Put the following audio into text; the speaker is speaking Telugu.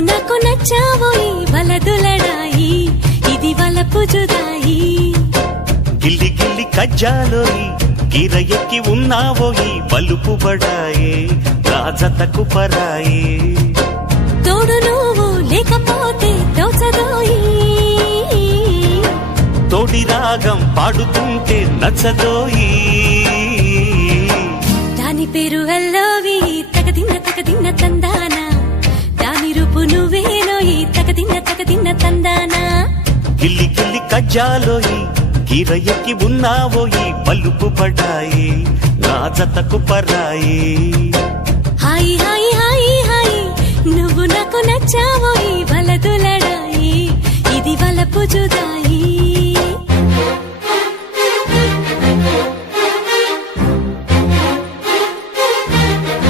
నచ్చావోయి వలదులడాయి ఇది వలపు జుదాయి గిల్లి గిల్లి కజ్జాలోయి గిర ఎక్కి ఉన్నావోయి బలుపు బడాయే? రాజతకు పరాయే. తోడు నువ్వు లేకపోతే దోచదోయి? తోడి రాగం పాడుతుంటే నచ్చదోయి. దాని పేరు అల్లోవి నువ్వేనోయి తగదిన్న తగదిన్న తందానా? గిల్లి గిల్లి కజ్జాలోయి గిర ఎక్కి ఉన్నావోయి బలుపు బడాయే రాజతకు పరాయే. హాయి హాయి హాయి హాయి నువ్వు నాకు నచ్చావోయి వలదులడాయి ఇది వలపు జుదాయి